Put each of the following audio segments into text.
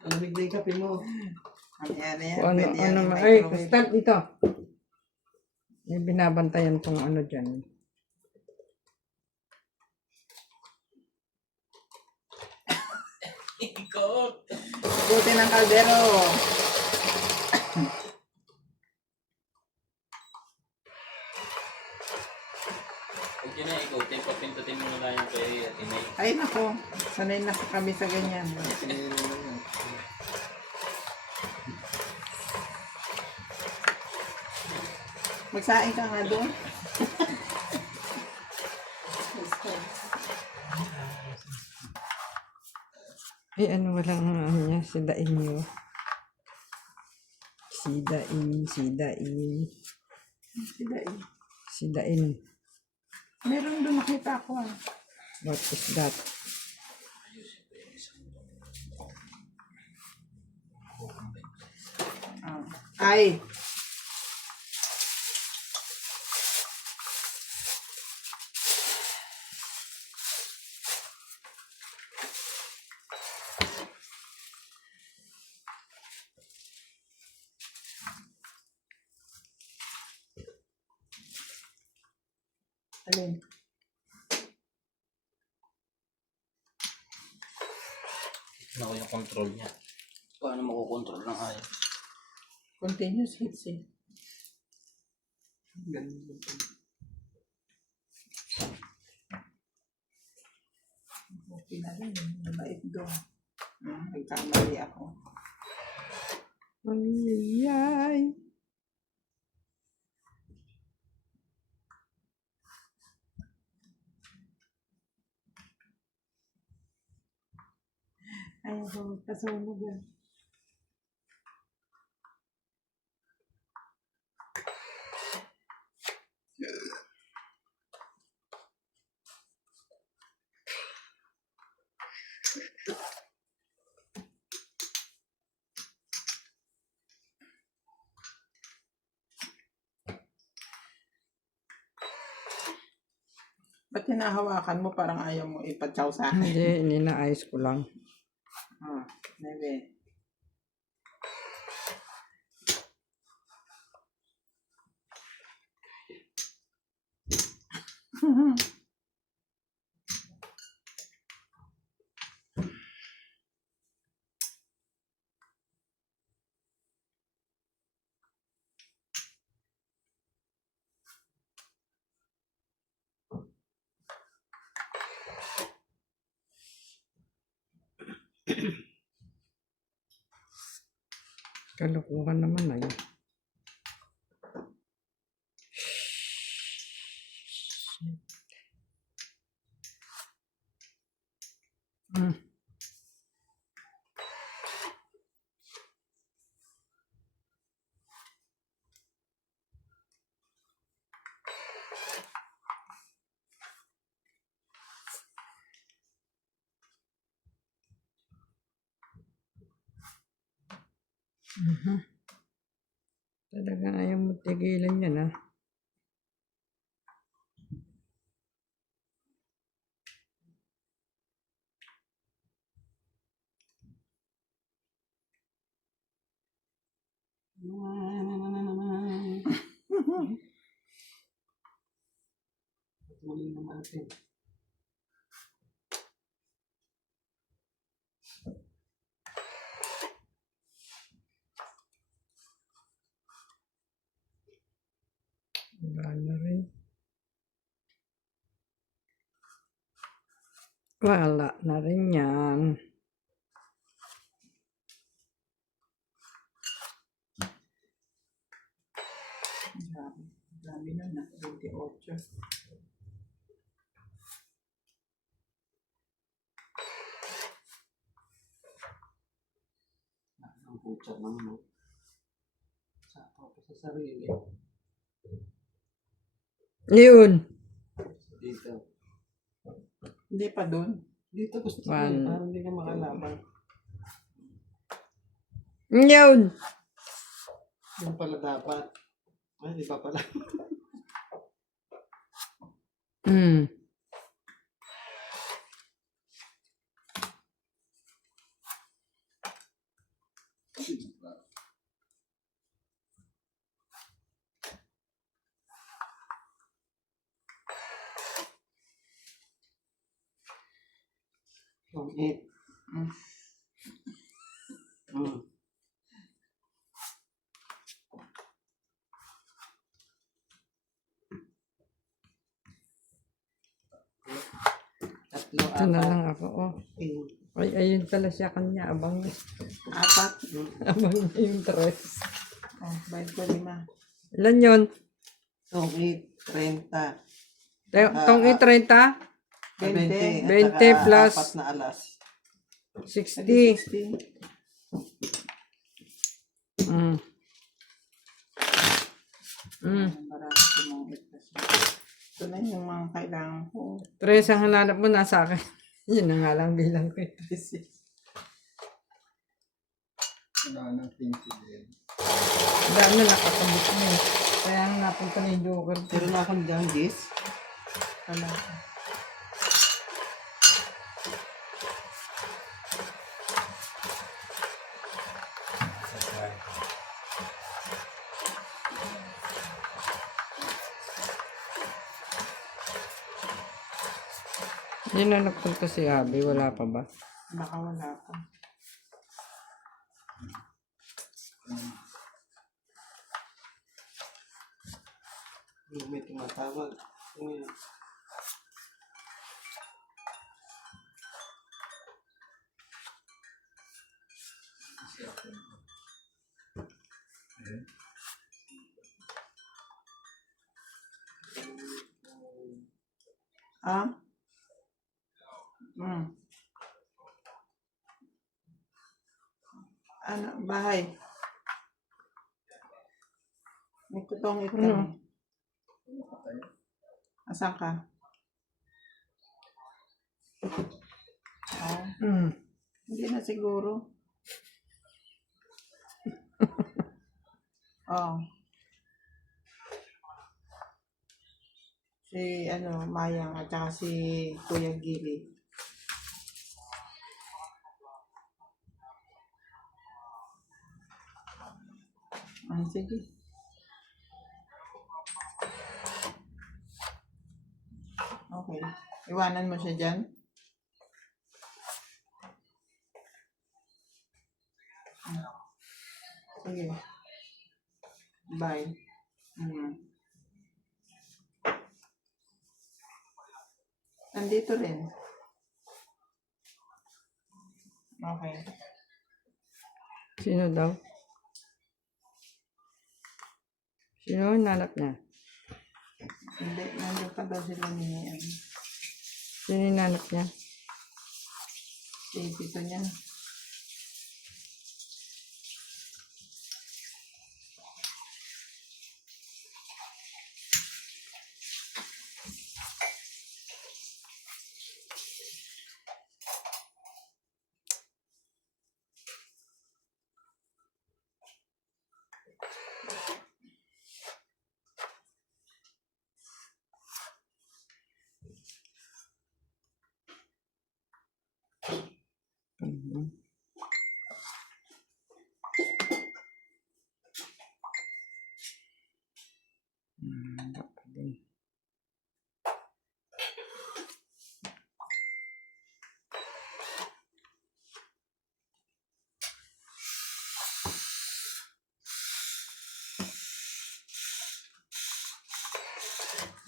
Malamig na yung kape mo. Ano yan, Kung pwede yan ano, ay, start dito. May binabantayan tong ano dyan. Ikot. Buti ng kaldero. Huwag yun na ikutin. Papindutin mo na yung kay Ate May. Ay nako, sanay na kami sa ganyan. Magsaing ka nga doon. Ay, ano, walang ano niya, sidain niyo. Sidain. Sidain. Meron doon nakita ko ah. What is that? Ay. Alin? Tignan ko yung control niya. Paano makukontrol ng ayos? Continuous hits eh. Ganun. Okay na rin. Mabait doon. Nagkamali ako. Ay. Ay, ako. Kasunog yan. Ba't hinahawakan mo parang ayaw mo ipatsaw sa akin? Hindi, ninaayos ko lang. Nebe. Kalukuhan naman ay. Talagang ayaw mo tigilan yan, ha? Muli naman natin. Wala na rin. Wala na rin yan. Dami na na. 28. Ang putya naman, no? Sapa pa sa sarili. Yun. Dito. Hindi pa doon. Dito gusto ko. One. Parang hindi ka makalaban. Yun. Yung pala dapat. Ay, di pa pala. Yung 8. Tatlo, Ito na apat. lang ako. Oh. Ay, ayun pala siya kanya. Abang niya. Apat. Abang niya yung 3. Oh, bayad ko 5. Ilan yun? Yung 8, 30. Tong 30? 20. 20 plus Apat na alas. 60. 60. Mm. Marami ko mga 8. Ito na yung mga kailangan ko. 3 ang hanap mo nasa akin. Yun na nga lang bilang ko. Wala nang tintin. Dahil na nakakabit mo. Kaya napunta na yung joker. Pero na akong dyan, Jis. Wala ko. Yun na nagpunta si Abby. Wala pa ba? Baka wala ko. May tumatawag. Ah? Ano, bahay. May kutong ito. Asan ka? Oh, hindi na siguro. Oh. Si, Mayang at saka si Kuya Gili. Sige. Okay. Iwanan mo siya dyan. Sige. Bye. Nandito rin. Okay. Sino daw? Sino ang nanap niya? Hindi, nandito pa daw sila ni Sino yung nanap niya? si tito niya.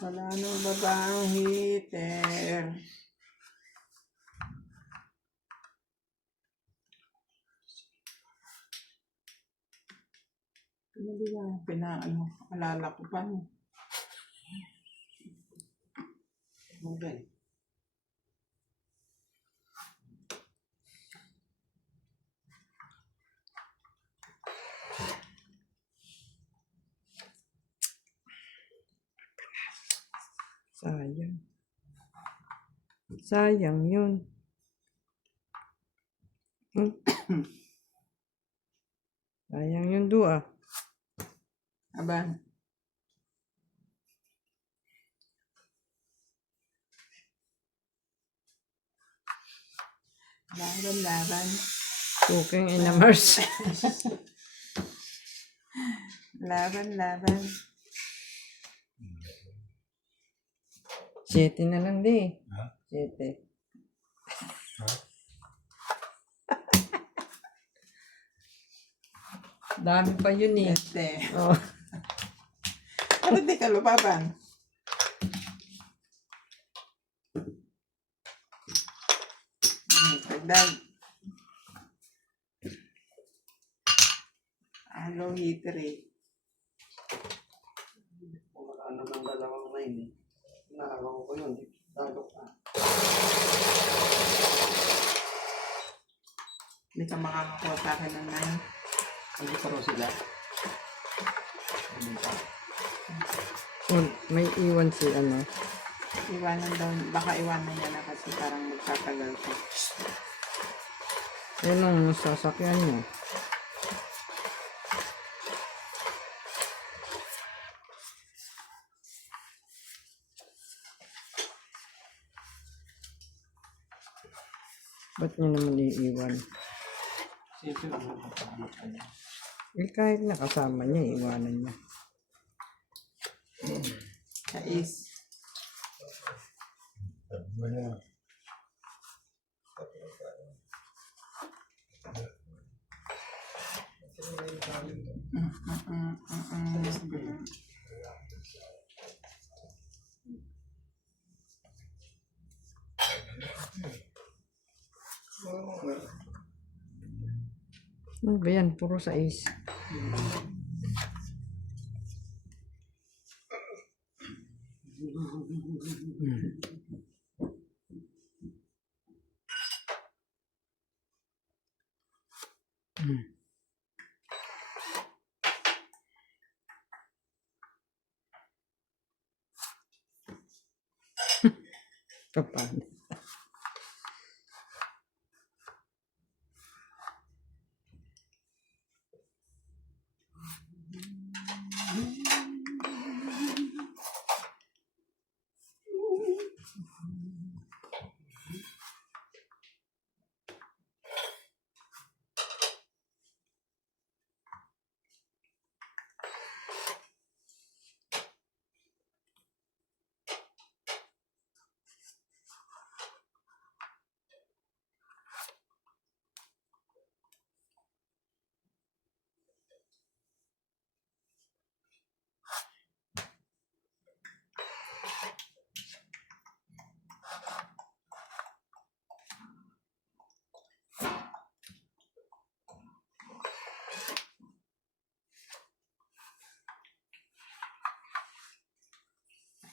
Wala nang babang heater. Hindi ba, alala ko pa. Okay. Sayang. Sayang yun. Sayang yun doon. Aba. Laban. Cooking in a Mars. Laban, laban. 7 na lang di. 7. Dami pa yun eh. Este. Oh. Ano di ka lupaban? Pagdag. Hello, heater eh. Ano ng dalawang na yun eh. Nakagawa ko yun. Dalok na. Hindi ka makakakuha sa akin ng 9. Hindi pa raw sila. Oh, may iwan si ano. Iwanan daw. Baka iwanan niya na kasi parang magtatagal ko. Yan ang sasakyan niya. Ba't niya naman iiwan? Siyempre lang magpapahanap ka niya. Eh, kahit nakasama niya, iwanan niya. Kais. Ano ba yan? Puro 6. Kapan?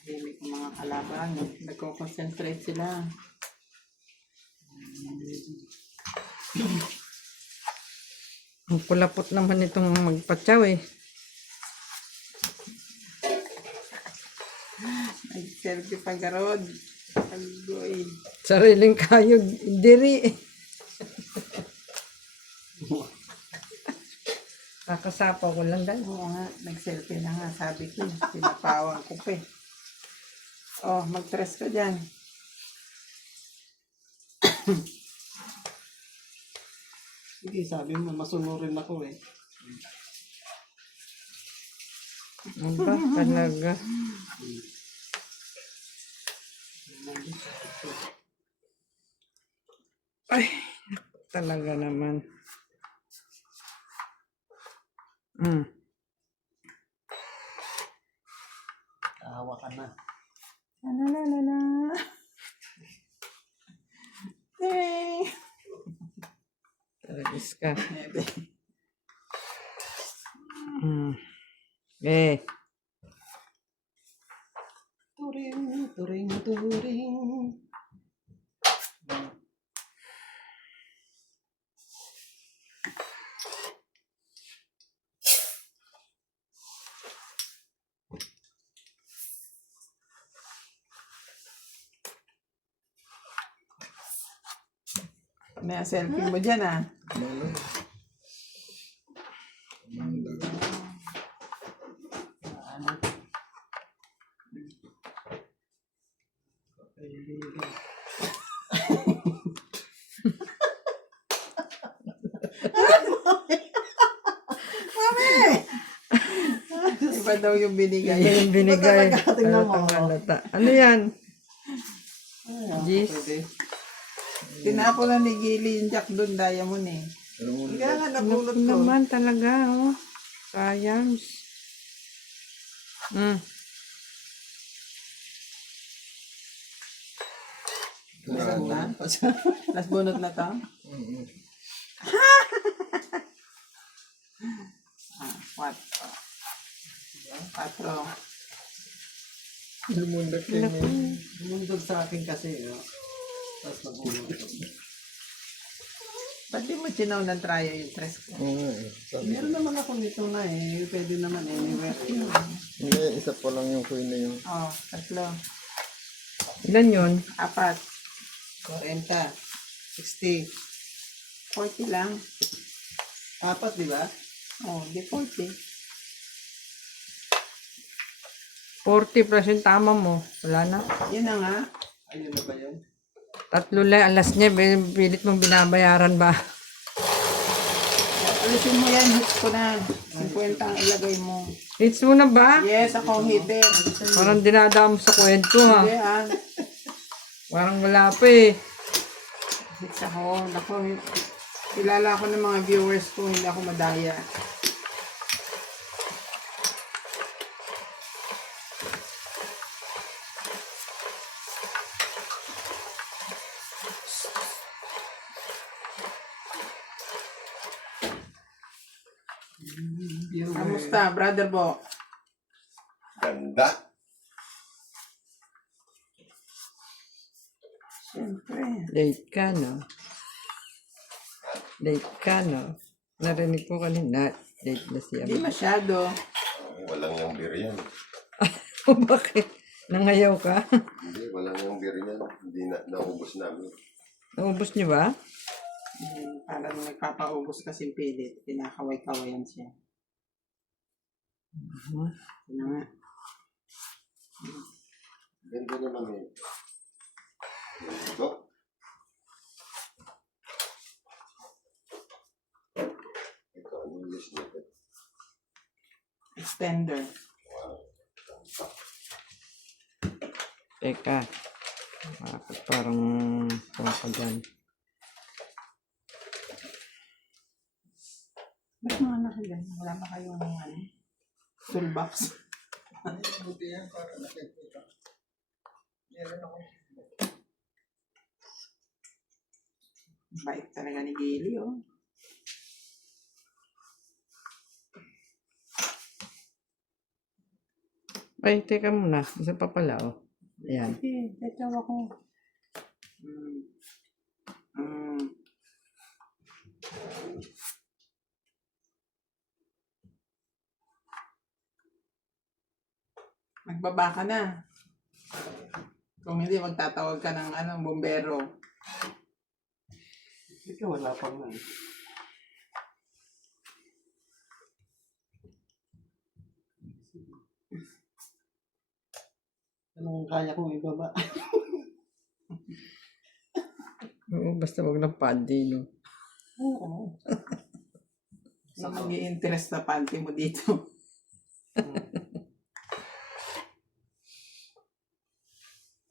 Tahimik ang mga kalaban. Nagko-concentrate sila. Ang pulapot naman itong magpatsaw eh. Nag-selfie pag-garod. Pag-goy. Sariling kayod, diri. Kakasapaw ko lang dahil. Oo nga, nag-selfie na nga. Sabi ko, pinapawang ko pa eh. Oh, mag-press ka dyan. Hindi, sabi mo, masunurin ako eh. Aba, talaga. Ay, talaga naman. Kahawa ka na. La. Yay! Talagas ka. Nebe. Eh, Turing. May selfie mo dyan ah. pa daw yung binigay. Iba yung binigay. Ba't talaga? Tingnan mo. Halatang halata. Ano yan? Ay, Gis. pwede. Tinapo na ni Gili yung Jack doon, diamond eh. Kaya nga napulot ko. Naman talaga, oh. Sayang. Meron na? Last bunot na to? What? 4. Lumundag kayo ngayon. Lumundag sa akin kasi. No? Tapos nagulog ko. Ba't di mo chinaw ng tryo yung tres ko? Oo nga eh. Meron naman ako nito na eh. Pwede naman anywhere. Hindi, isa pa lang yung queen na yun. Oh, 3. Ilan yun? 4. 40. 60. 40 lang. 4, di ba? Oh, di 40. 40 plus yung tama mo. Wala na. Yun na nga. Ayun na ba yun? 3 lang. Alas niya, pilit mong binabayaran ba? Alisin mo yan, hits ko na. 50 ang ilagay mo. Hits mo na ba? Yes, ako ang hitter. Parang dinadaan mo sa kwento ha. Hindi ah. Parang wala pa eh. Hits ako. Naku, kilala ko ng mga viewers ko, hindi ako madaya. Kamusta, brother Bo? Ganda. Siyempre. Late ka, no? Late ka, no? Narinig ko kanina. Late na siya. Hindi masyado. Walang yung beer yan. Bakit? Nangayaw ka? Hindi, walang yung beer yan. Hindi na, naubos namin. Naubos niyo ba? Parang nagpapaubos kasi pilit. Kinakaway-kawayan siya. Ano nga. Ganda naman eh. Ito. Ito, ano yung list nito? Extender. Teka. Bakit parang pumapagyan? Ba't mga nakagan? Wala ba kayong toolbox? Buti yan para nakikita. Meron ako. Bait talaga ni Gili, oh. Ay, teka muna. Isa pa pala, oh. Ayan. Sige, tetaw ako. Magbaba ka na. Kung hindi, magtatawag ka ng bombero. Ikaw wala pang na. Anong kaya kong ibaba? Oo, basta wag ng pandi, no? Oo. Sa mag-i-interest na panty mo dito.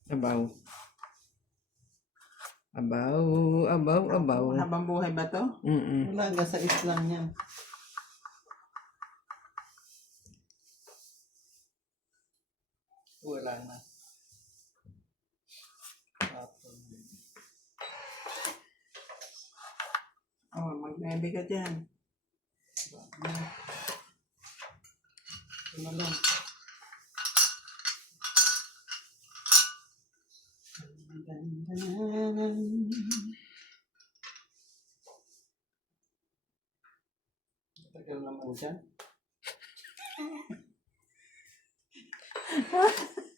Abaw. Abaw, abaw, abaw. Habang buhay ba to? Wala, hanggang sa is lang yan. Wala na. Oh, magnebe ka dyan. Ano lang. Tagal naman dyan.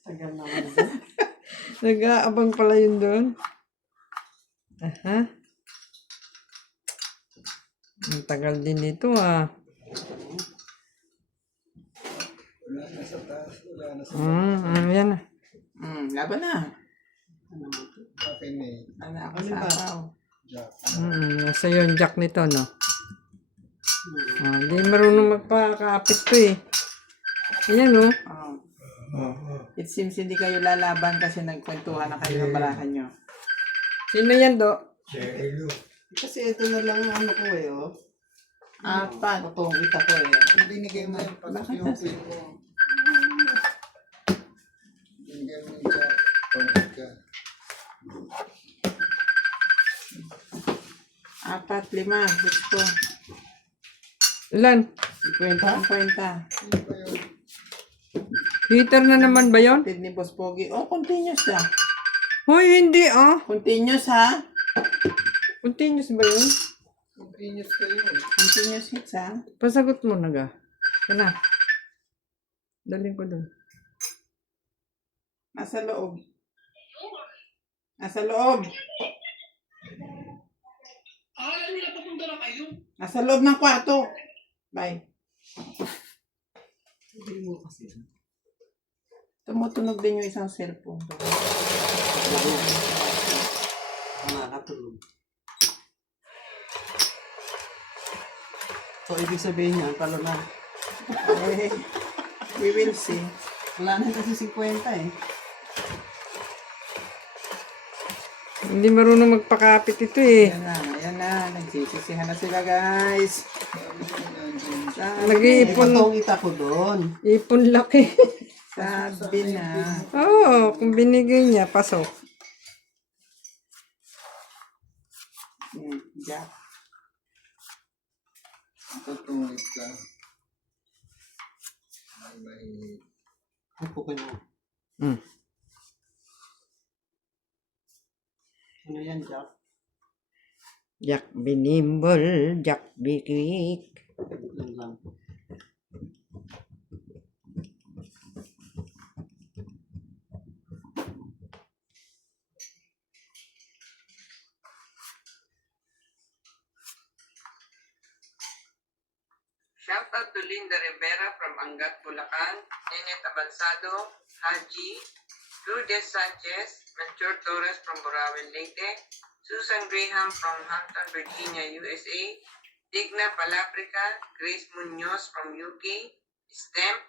Tagal naman dyan. Nag-aabang pala yun doon. Aha. Ang tagal din ito, ah. Wala na sa taas. Wala na sa Yan na. Laban na. akin eh. Ano ako sa araw. Jack. Nasa yung jack nito, no? Hindi marunong magpakapit to, eh. Ayan oh. It seems hindi kayo lalaban kasi nagkwentuhan na kayo ng barahan nyo. Sino yan, Do? Kasi ito na lang ang ano ko eh, oh. Apat. Patong kita ko eh. Kung binigay mo yung Bakit yung kasi? queen mo. Binigay mo yung sa pangkat ka. 4, 5, 6. Ilan? 50. Ano ba yun? Heater na naman ba yon? Kapit ni Boss Pogi. Oh, continuous siya. Hoy, hindi ah. Continuous ha. Continuous ba yun? Continuous kayo. Continuous hits ha. Pasagot mo na ga. Kana. Daling ko doon. Nasa loob. Nasa loob. Nasa loob ng kwarto. Bye. Tumutunog din yung isang cellphone. Nakakatulog. So, ibig sabihin niya, talo na. Eh, we will see. Wala na kasi 50 eh. Hindi marunong magpakapit ito eh. Ayan na. Nagsisisihan na sila guys. Nag-iipon. Patong kita ko doon. Ipon laki. Sabi na. Oo, kung binigay niya, pasok. Jack. Patong kita. May Upo kayo. Ano yan, Jack? Jack Binimbol, Jack Bikik. Yan lang. Shout out to Linda Rivera from Angat, Bulacan, Nenet Abansado, Haji, Lourdes Sanchez, Melchor Torres from Borawen, Leyte, Susan Graham from Hampton, Virginia, USA, Digna Palaprica, Grace Munoz from UK, Stemp,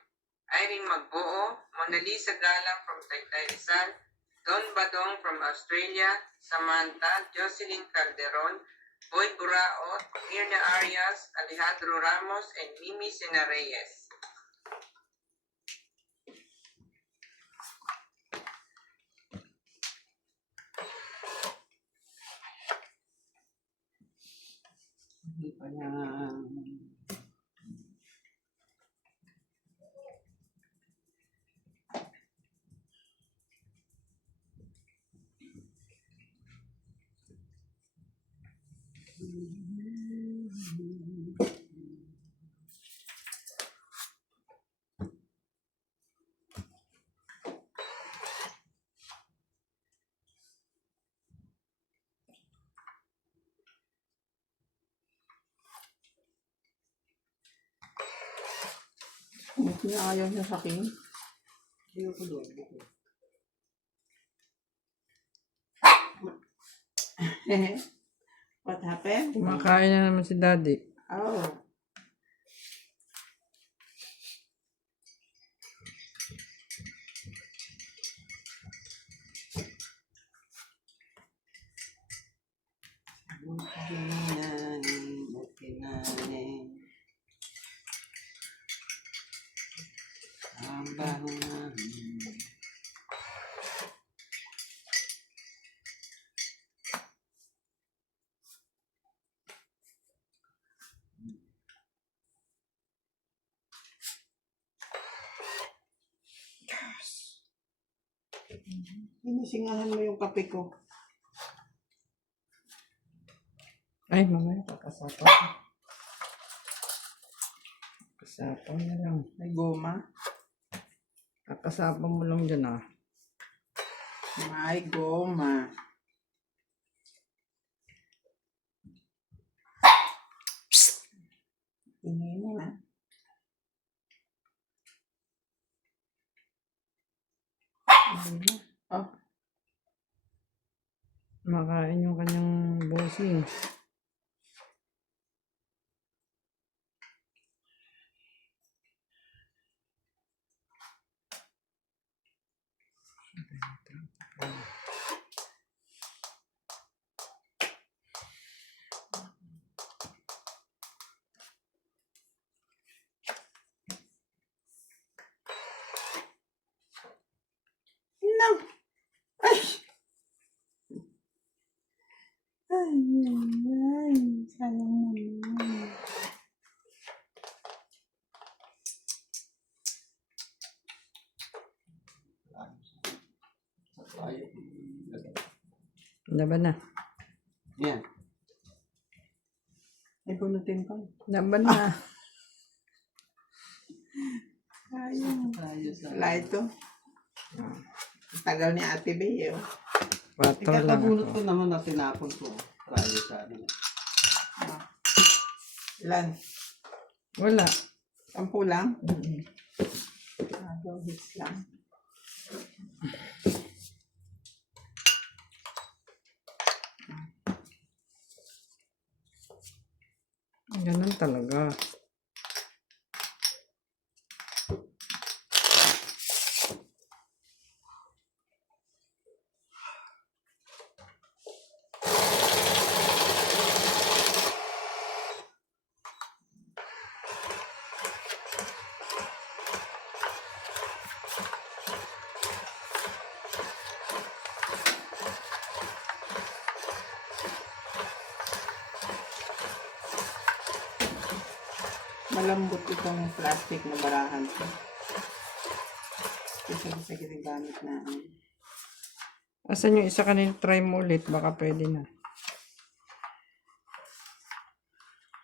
Irene Magboo, Mona Lisa Galang from Taytay Rizal, Don Badong from Australia, Samantha, Jocelyn Calderon, Boy Buraot, Mirna Arias, Alejandro Ramos, and Mimi Sena Reyes. Hindi pa yan. Hindi niya ayaw niya sa akin. Hindi ko doon. What happened? Kumakain na naman si Daddy. Oh. Sinisingahan mo yung kape ko. Ay, mamaya kakasapaw. Kasapaw na lang. May goma. Kakasapaw mo lang dyan ah. May goma. Tingin mo na. Oh. Makain yung kanyang bossing. Nang! Ay! Ay, ay, sayang naman. Laban na. Yan. Ay, bunutin ko. Laban na. Sayang. Tayo sa... Wala ito. Tagal ni Ate Bea, oh. 4 lang Ikakabunot ako. ko naman na tinapon ko. Tayo sa ano. Ah. Ilan? Wala. 10 lang? Ah, 2 hits lang. Ganun talaga. Malambot itong plastic na barahan ko. Kasi sa ginagamit namin. Asan yung isa kanina? Try mo ulit. Baka pwede na.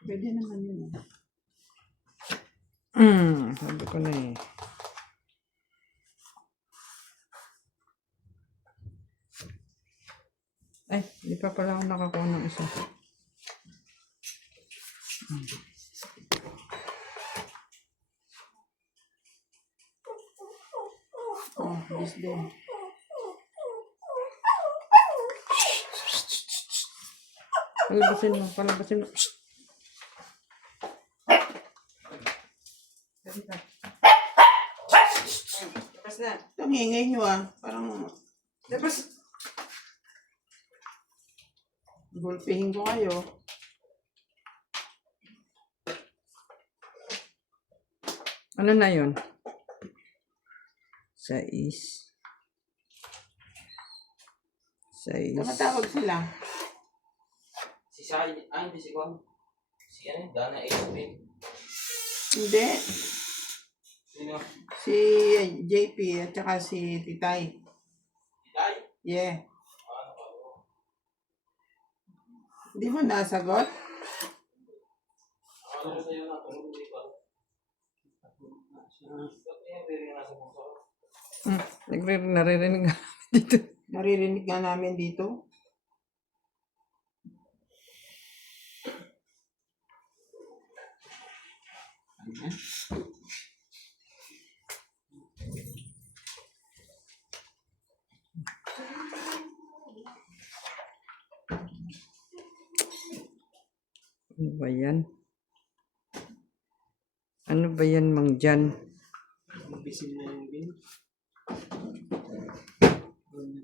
Pwede naman yun. Sabi ko na eh. Ay, di pa pala ako nakakuha ng isa. Oh, this din. Palabasin mo, palabasin mo. Labas na. Itong ingay nyo ah. Parang Labas. gulpihin ko kayo. Ano na yun? 6. Tumatawag sila. Si Sai, hindi si Kwan. Si ano, Dana HP. Hindi. Sino? Si JP at saka si Titay. Tay? Yeah. Di mo nasagot? Ano ko sa'yo na, tulog hindi pa. Ba't niya pwede nasa puso? Naririnig nga dito. Naririnig nga namin dito. Ano ba yan? Ano ba yan, Mang Jan? Mabisin na yung bin.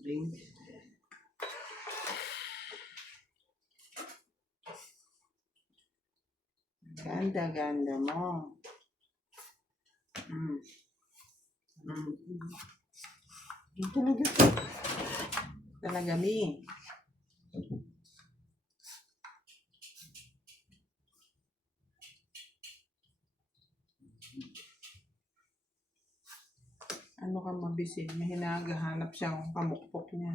Bin. Ganda-ganda mo. Yung talaga. Talaga, Mi. Ano ka mabisin? May hinagahanap siyang pamukpok niya.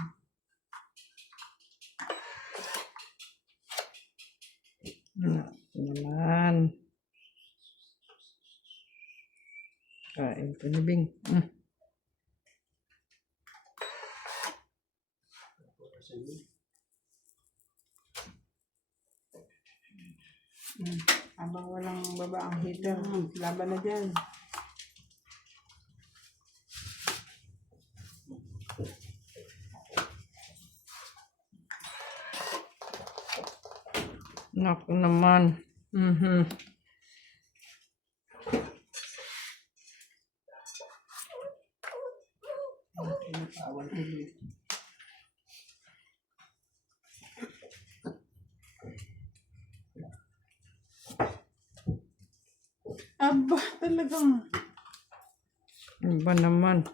Naman. Kain ko na, Bing. Habang walang baba ang heater, laban na dyan. Naku naman. Tinatawan ulit. Aba, talagang. Iba naman.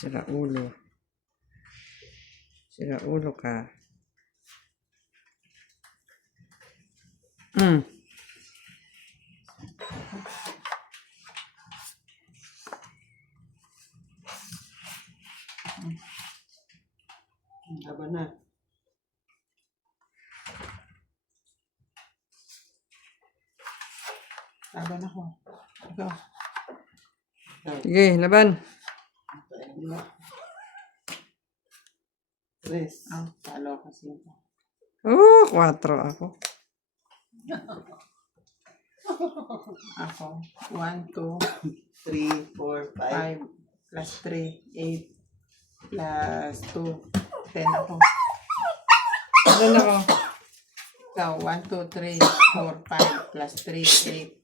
Sira ulo. Sira ulo ka. Laban na. Laban ako. Ikaw. Sige, laban. Tres. Talo kasi ito. 4 ako. Ako. 1, 2, 3, 4, 5. 5, plus 3, 8, plus 2, 10 ako. Ano na ako? Ikaw, 1, 2, 3, 4, 5, plus 3,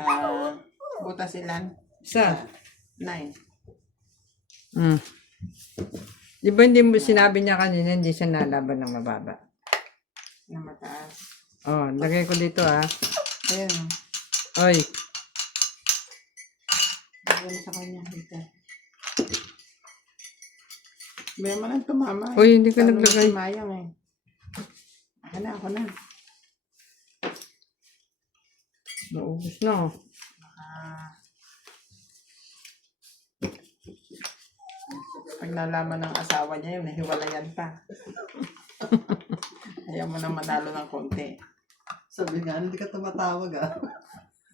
8. Butas ilan? Isa. 9. Di ba hindi mo sinabi niya kanina hindi siya nalaban ng mababa? Na mataas. Oh, lagay ko dito ah. Ayan o. Oy, Ayan sa kanya. Dito. May mo lang tumama. Uy, hindi ka Talo naglagay. Si Mayang eh. Ako na. naubos na. Pag nalaman ng asawa niya yun, nahiwalayan pa. Ayaw mo na manalo ng konti. Sabi nga, hindi ka tumatawag ah.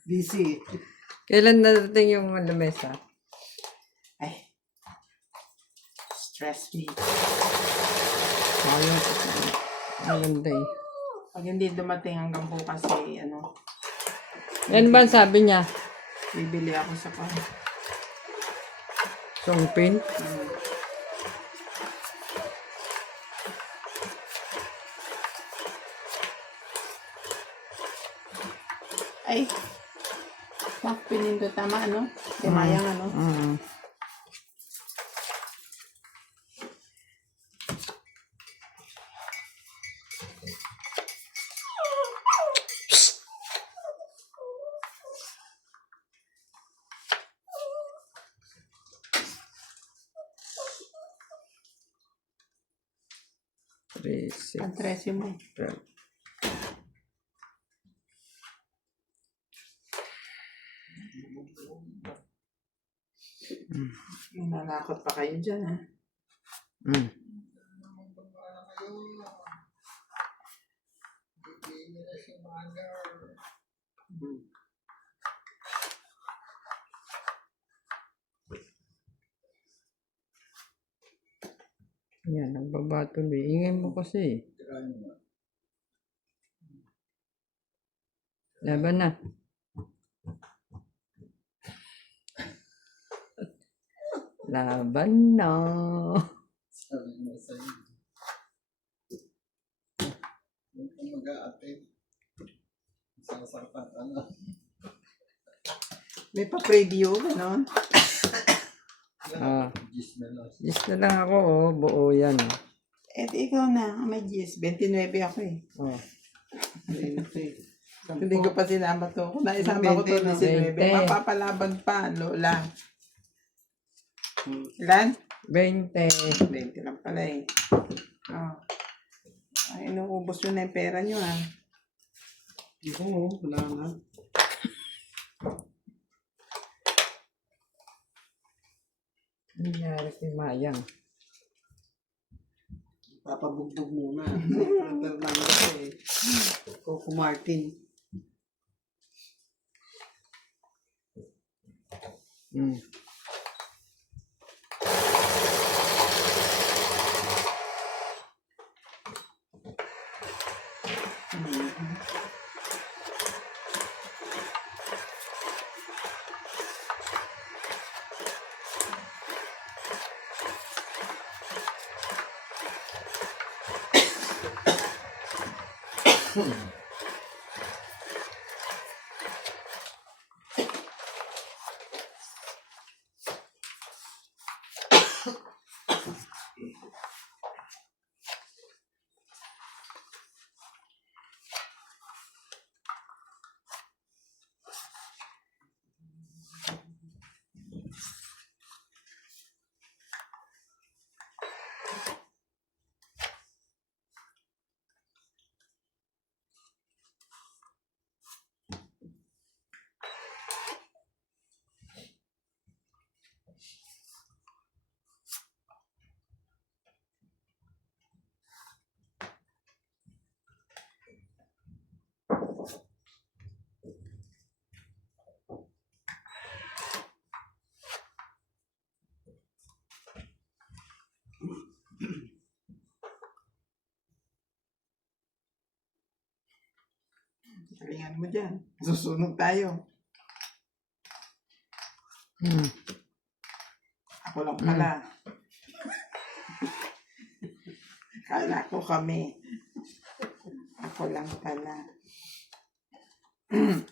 Busy. Kailan nadating yung lamesa? Ay. Stress me. Ayun. Maganda eh. Pag hindi dumating hanggang bukas eh, ano, Yan ba ang sabi niya? bibili ako sa pan. Songpin? Ay. Mak, pinindo tama, ano? Kay Mayang, ano? Three, six, Ang 13 mo. 12. Nanakot pa kayo dyan, ha? Yan, nagbaba tuloy. Ingay mo kasi. Laban na. Laban na. Sabi mo sa'yo. Huwag kang mag-a-attend. Sasarpan ka na. May pa-preview, gano'n? Gis na lang. Yes na lang ako, oh. Buo yan. Eh, ikaw na. May 10. 29 ako eh. Oh. 20. Hindi ko pa sinama to. Kung naisama ko to, 19. 20. Mapapalaban pa, Lola. Ilan? 20. 20 lang pala eh. Oh. Ay, inuubos nyo na yung pera nyo, ha? Oo, wala na. Nangyari kay Mayang. Papabugbog muna. Prepare lang ito eh. Coco Martin. Galingan mo dyan. Susunog tayo. Hmm. Ako lang pala. Kala ko kami. Ako lang pala. Mm.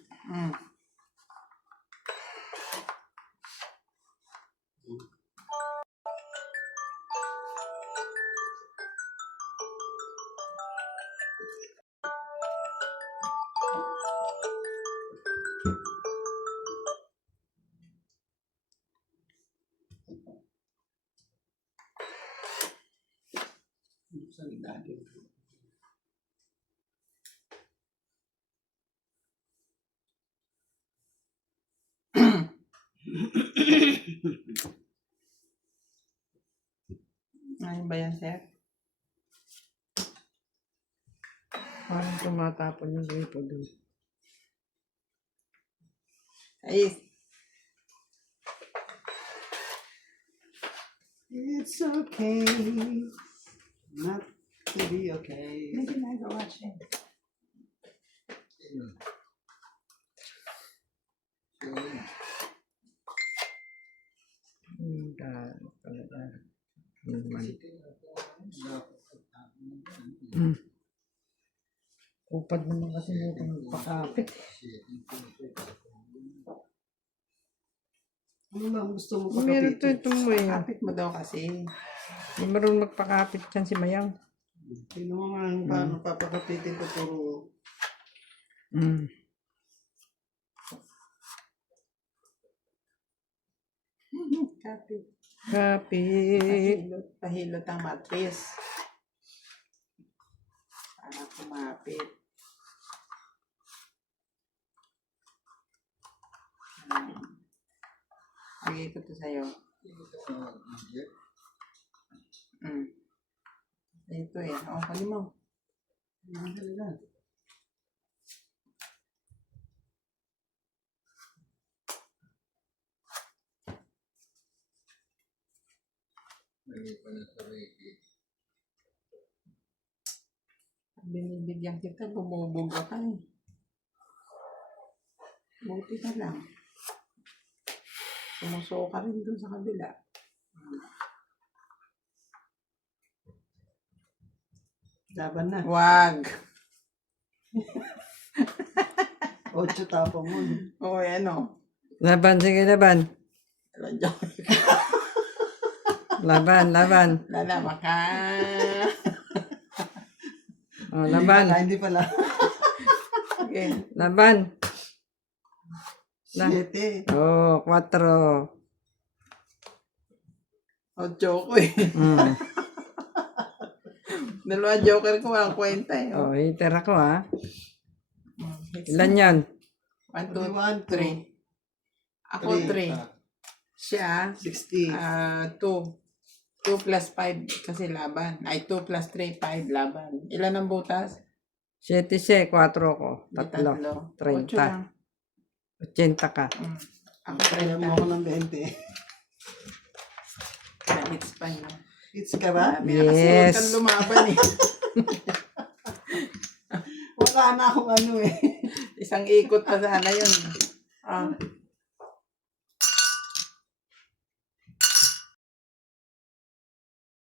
Ano ba yan, sir? Parang tumatapon yung gripo doon. Ayos. It's okay. Not to be okay. May ginagawa siya. Talaga. Hmm. Upad naman kasi nito magpakapit. Ano ba gusto mo Meron to pakapitin? itong mo eh. Kapit mo daw kasi. Hindi marunong magpakapit yan si Mayang. Sino mo nga ang paano papakapitin ko puro Hmm. Kapit. Kapit. Pahilot ang matris. Para kumapit. Bigay ko to sa'yo. Ito eh. O, kali mo. Binibigyan kita, bumubuga ka eh. Buti ka lang. Sumusuko ka rin dun sa kabila. laban na. Wag! 8 tapang mo. Oo, ano? Laban, sige laban. Laban, laban. Lalama ka. Oh, laban. Hindi pala. Okay. Laban. 7. Oh, 4. 8 ko eh. Mm. Dalawa joker ko, walang kwenta eh. Oh, hitter ako ha. Ilan yan? 1, 2, 1, 3. Ako 3. Siya, 60. 2. 2 plus 5 kasi laban. Ay, 2 plus 3, 5 laban. Ilan ang butas? 7, 4 ko. 3. 8 30. lang. 80 ka. Ako Kaya mo ako ng 20. Hits pa niya. Hits ka ba? Yes. Kasi huwag kang lumaban eh. Wala na akong ano eh. Isang ikot pa sana yun. Ah,